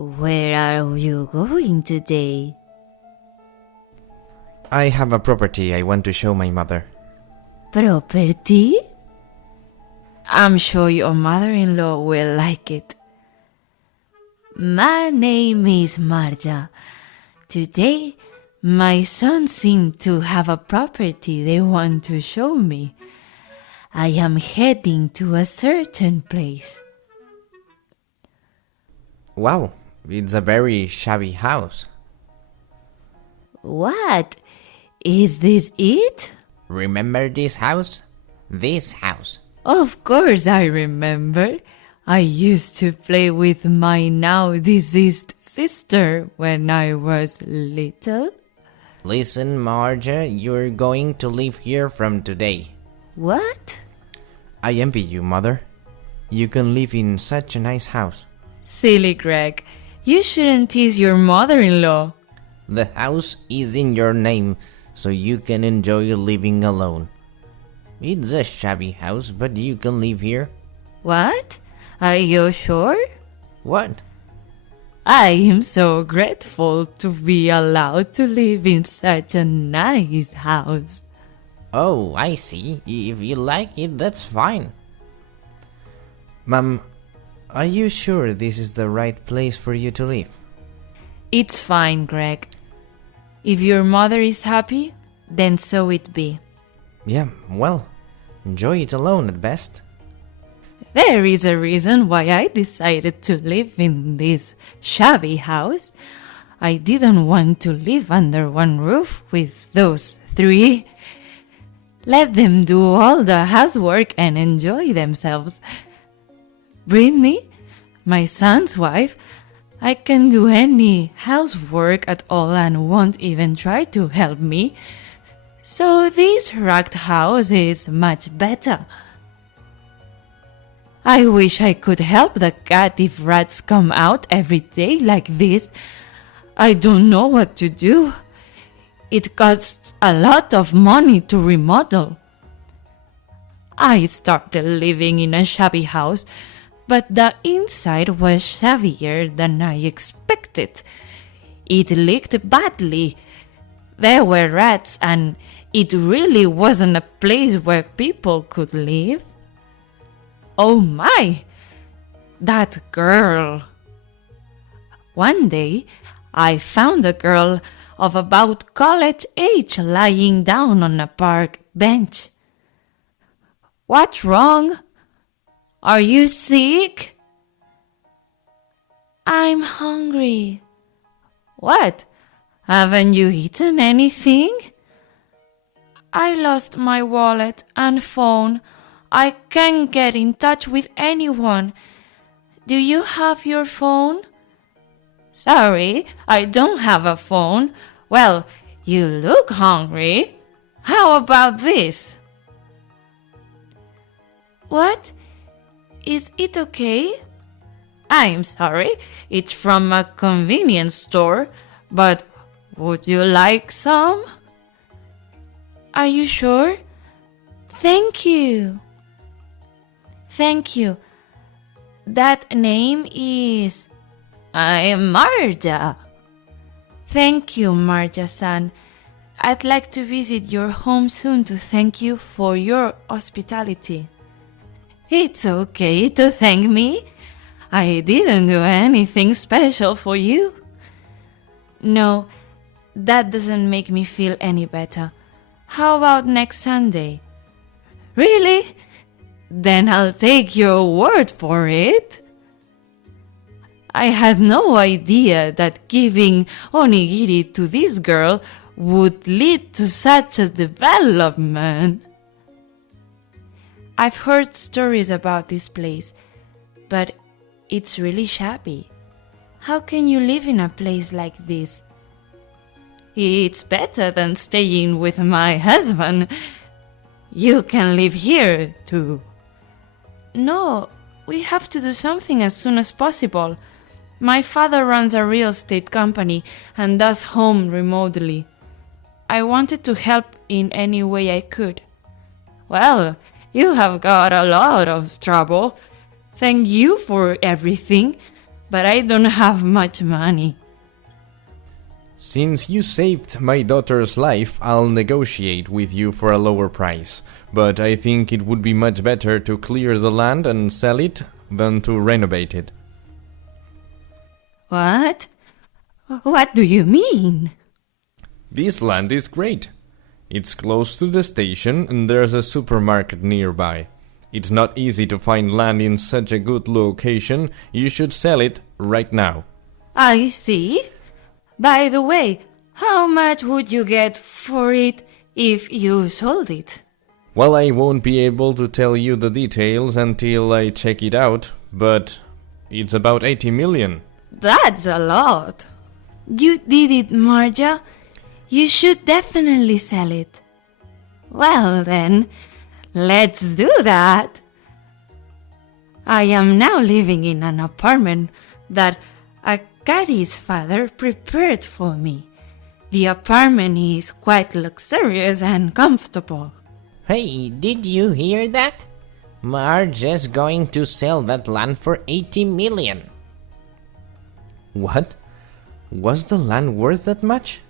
Where are you going today? I have a property I want to show my mother. Property? I'm sure your mother-in-law will like it. My name is Marja. Today, my sons seem to have a property they want to show me. I am heading to a certain place. Wow, it's a very shabby house. What? Is this it? Remember this house? This house. Of course I remember. I used to play with my now deceased sister when I was little. Listen, Marja, you're going to live here from today. What? I envy you, mother. You can live in such a nice house. Silly Greg, you shouldn't tease your mother-in-law. The house is in your name, so you can enjoy living alone. It's a shabby house, but you can live here. What? Are you sure? What? I am so grateful to be allowed to live in such a nice house. Oh, I see. If you like it, that's fine. Mom, are you sure this is the right place for you to live? It's fine, Greg. If your mother is happy, then so it be. Yeah, well, enjoy it alone at best. There is a reason why I decided to live in this shabby house. I didn't want to live under one roof with those three. Let them do all the housework and enjoy themselves. Brittany, my son's wife, I can do any housework at all and won't even try to help me. So this ragged house is much better. I wish I could help the cat if rats come out every day like this. I don't know what to do. It costs a lot of money to remodel. I started living in a shabby house, but the inside was shabbier than I expected. It leaked badly. There were rats, and it really wasn't a place where people could live. Oh my! That girl! One day, I found a girl of about college age lying down on a park bench. What's wrong? Are you sick? I'm hungry. What? Haven't you eaten anything? I lost my wallet and phone. I can't get in touch with anyone. Do you have your phone? Sorry, I don't have a phone. Well, you look hungry. How about this? What? Is it okay? I'm sorry, it's from a convenience store, but would you like some? Are you sure? Thank you. Thank you. That name is... I'm Marja. Thank you, Marja-san. I'd like to visit your home soon to thank you for your hospitality. It's okay to thank me. I didn't do anything special for you. No, that doesn't make me feel any better. How about next Sunday? Really? Then I'll take your word for it. I had no idea that giving onigiri to this girl would lead to such a development. I've heard stories about this place, but it's really shabby. How can you live in a place like this? It's better than staying with my husband. You can live here too. No, we have to do something as soon as possible. My father runs a real estate company and does home remotely. I wanted to help in any way I could. Well, you have got a lot of trouble. Thank you for everything. but I don't have much money. Since you saved my daughter's life, I'll negotiate with you for a lower price. But I think it would be much better to clear the land and sell it than to renovate it. What? What do you mean? This land is great. It's close to the station and there's a supermarket nearby. It's not easy to find land in such a good location. You should sell it right now. I see. By the way, how much would you get for it if you sold it? Well, I won't be able to tell you the details until I check it out, but it's about 80 million. That's a lot. You did it, Marja. You should definitely sell it. Well then, let's do that. I am now living in an apartment that Akari's father prepared for me. The apartment is quite luxurious and comfortable. Hey, did you hear that? Marge is going to sell that land for 80 million. What? Was the land worth that much?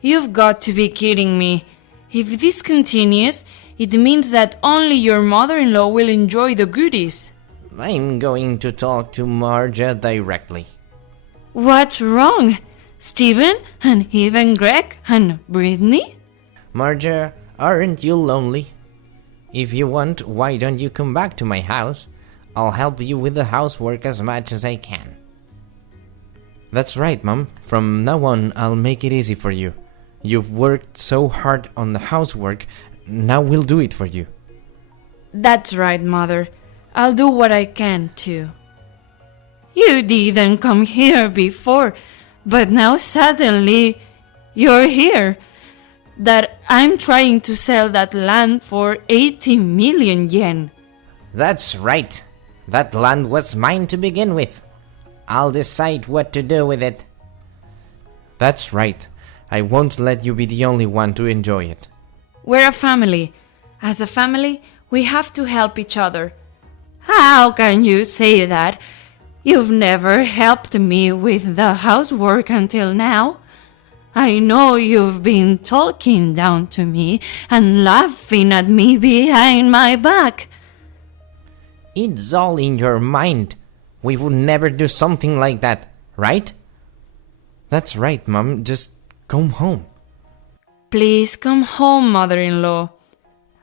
You've got to be kidding me. If this continues, it means that only your mother-in-law will enjoy the goodies. I'm going to talk to Marja directly. What's wrong? Steven and even Greg and Brittany? Marja, aren't you lonely? If you want, why don't you come back to my house? I'll help you with the housework as much as I can. That's right, Mom. From now on, I'll make it easy for you. You've worked so hard on the housework, now we'll do it for you. That's right, Mother. I'll do what I can, too. You didn't come here before, but now suddenly you're here. That I'm trying to sell that land for 80 million yen. That's right. That land was mine to begin with. I'll decide what to do with it. That's right. I won't let you be the only one to enjoy it. We're a family. As a family, we have to help each other. How can you say that? You've never helped me with the housework until now. I know you've been talking down to me and laughing at me behind my back. It's all in your mind. We would never do something like that, right? That's right, Mom. Just come home. Please come home, mother-in-law.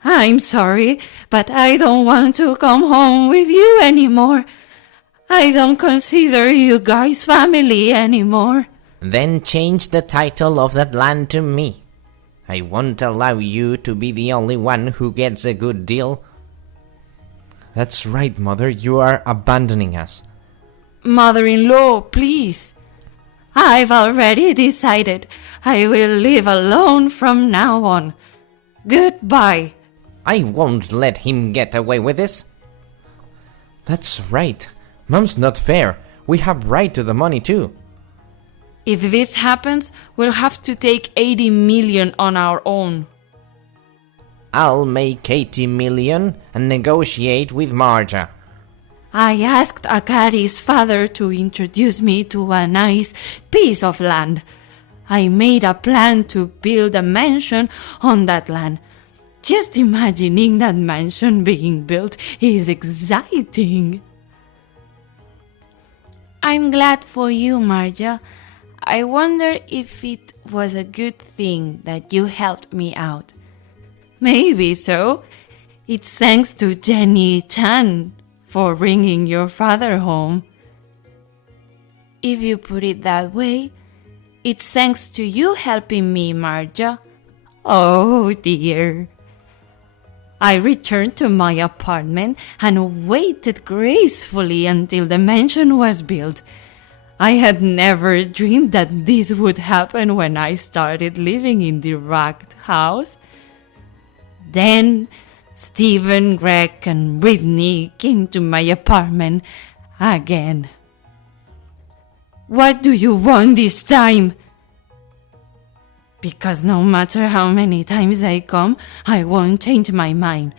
I'm sorry, but I don't want to come home with you anymore. I don't consider you guys family anymore. Then change the title of that land to me. I won't allow you to be the only one who gets a good deal. That's right, Mother. You are abandoning us. Mother-in-law, please. I've already decided I will live alone from now on. Goodbye. I won't let him get away with this. That's right. Mom's not fair. We have right to the money too. If this happens, we'll have to take 80 million on our own. I'll make 80 million and negotiate with Marja. I asked Akari's father to introduce me to a nice piece of land. I made a plan to build a mansion on that land. Just imagining that mansion being built is exciting. I'm glad for you, Marja. I wonder if it was a good thing that you helped me out. Maybe so. It's thanks to Jenny-chan for bringing your father home. If you put it that way, it's thanks to you helping me, Marja. Oh dear. I returned to my apartment and waited gracefully until the mansion was built. I had never dreamed that this would happen when I started living in the wrecked house. Then Stephen, Greg, and Brittany came to my apartment again. What do you want this time? Because no matter how many times I come, I won't change my mind.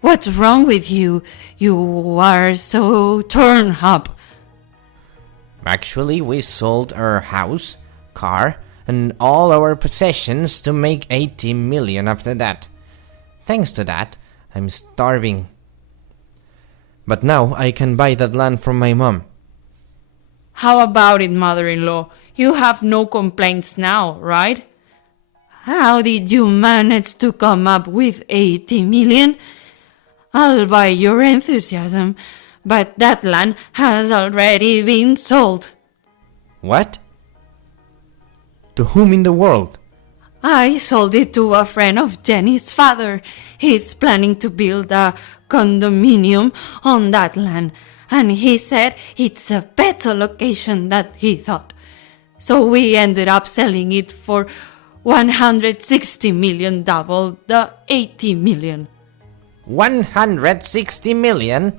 What's wrong with you? You are so torn up. Actually, we sold our house, car, and all our possessions to make 80 million after that. Thanks to that, I'm starving. But now I can buy that land from my mom. How about it, mother-in-law? You have no complaints now, right? How did you manage to come up with 80 million? I'll buy your enthusiasm, but that land has already been sold. What? To whom in the world? I sold it to a friend of Jenny's father. He's planning to build a condominium on that land, and he said it's a better location than he thought. So we ended up selling it for 160 million, double the 80 million. 160 million?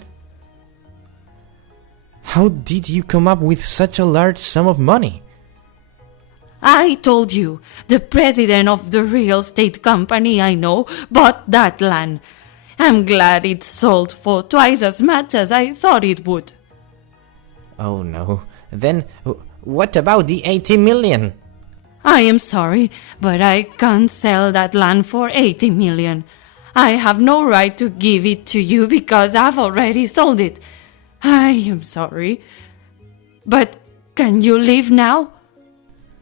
How did you come up with such a large sum of money? I told you, the president of the real estate company I know bought that land. I'm glad it sold for twice as much as I thought it would. Oh no. Then what about the 80 million? I am sorry, but I can't sell that land for 80 million. I have no right to give it to you because I've already sold it. I am sorry. But can you leave now?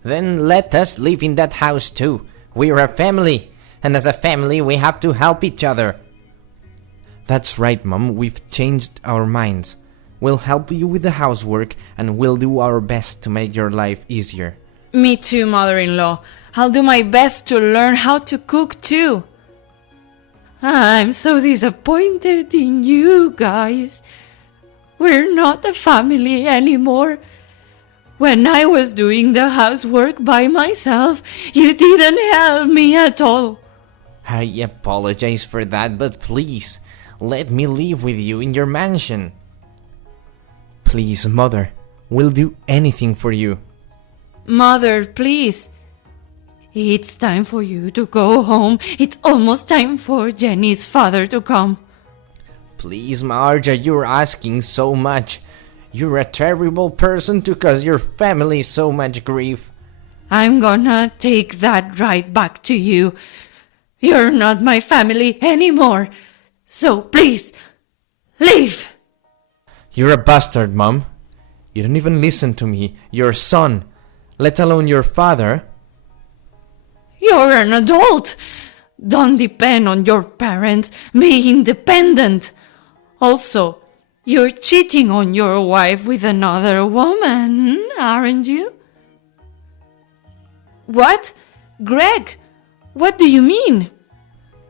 Then let us live in that house too. We're a family, and as a family we have to help each other. That's right, Mom, we've changed our minds. We'll help you with the housework and we'll do our best to make your life easier. Me too, mother-in-law. I'll do my best to learn how to cook too. I'm so disappointed in you guys. We're not a family anymore. When I was doing the housework by myself, you didn't help me at all. I apologize for that, but please, let me live with you in your mansion. Please, Mother, we'll do anything for you. Mother, please. It's time for you to go home. It's almost time for Jenny's father to come. Please, Marja, you're asking so much. You're a terrible person to cause your family so much grief. I'm gonna take that right back to you. You're not my family anymore. So please, leave. You're a bastard, Mom. You don't even listen to me, your son, let alone your father. You're an adult. Don't depend on your parents. Be independent. Also, you're cheating on your wife with another woman, aren't you? What? Greg, what do you mean?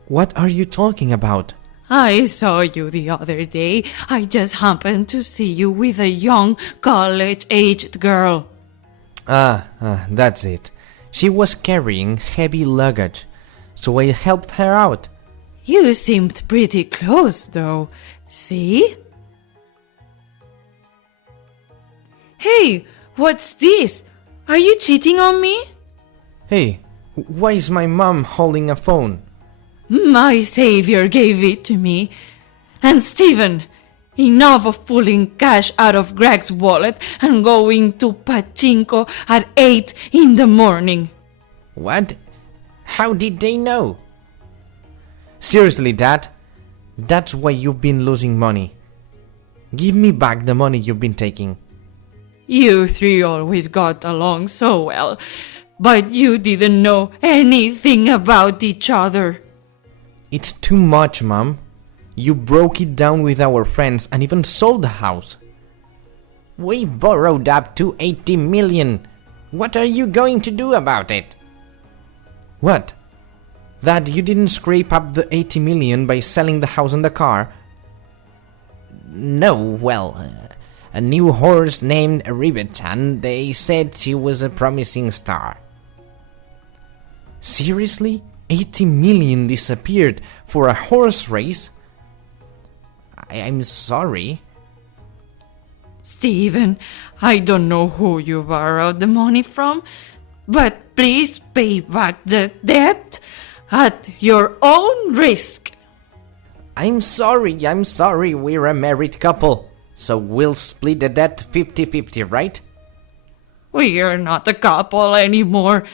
What are you talking about? I saw you the other day. I just happened to see you with a young college-aged girl. That's it. She was carrying heavy luggage, so I helped her out. You seemed pretty close, though. See? Hey, what's this? Are you cheating on me? Hey, why is my mom holding a phone? My savior gave it to me. And Steven, enough of pulling cash out of Greg's wallet and going to pachinko at 8 in the morning. What? How did they know? Seriously, Dad? That's why you've been losing money. Give me back the money you've been taking. You three always got along so well, but you didn't know anything about each other. It's too much, Mom. You broke it down with our friends and even sold the house. We borrowed up to 80 million. What are you going to do about it? What? That you didn't scrape up the 80 million by selling the house and the car? No, well, a new horse named Ribechan, they said she was a promising star. Seriously? 80 million disappeared for a horse race? I'm sorry. Steven, I don't know who you borrowed the money from, but please pay back the debt at your own risk. I'm sorry, we're a married couple, so we'll split the debt 50-50, right? We're not a couple anymore.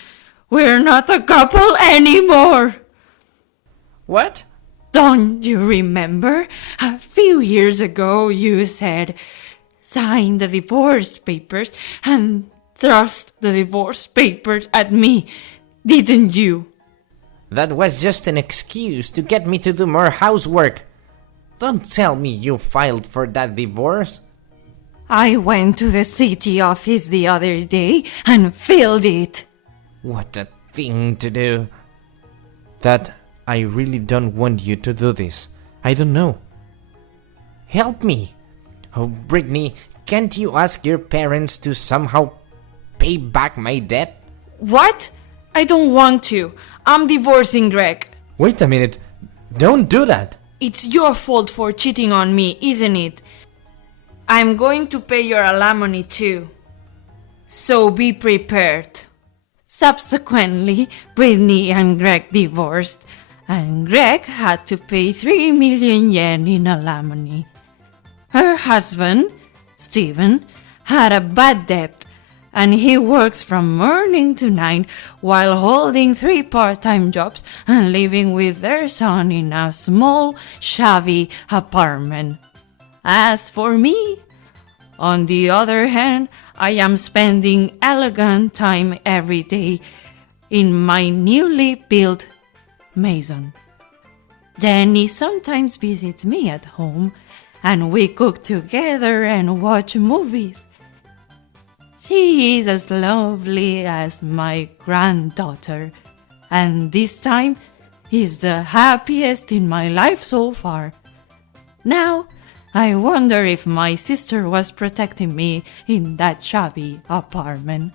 We're not a couple anymore. What? Don't you remember? A few years ago you said, sign the divorce papers and thrust the divorce papers at me, didn't you? That was just an excuse to get me to do more housework. Don't tell me you filed for that divorce. I went to the city office the other day and filled it. What a thing to do. That I really don't want you to do this. I don't know. Help me. Oh, Brittany, can't you ask your parents to somehow pay back my debt? What? I don't want to. I'm divorcing Greg. Wait a minute. Don't do that. It's your fault for cheating on me, isn't it? I'm going to pay your alimony too. So be prepared. Subsequently, Brittany and Greg divorced, and Greg had to pay 3 million yen in alimony. Her husband, Stephen, had a bad debt, and he works from morning to night while holding 3 part-time jobs and living with their son in a small, shabby apartment. As for me, on the other hand, I am spending elegant time every day in my newly built maison. Jenny sometimes visits me at home, and we cook together and watch movies. She is as lovely as my granddaughter, and this time is the happiest in my life so far. Now, I wonder if my sister was protecting me in that shabby apartment.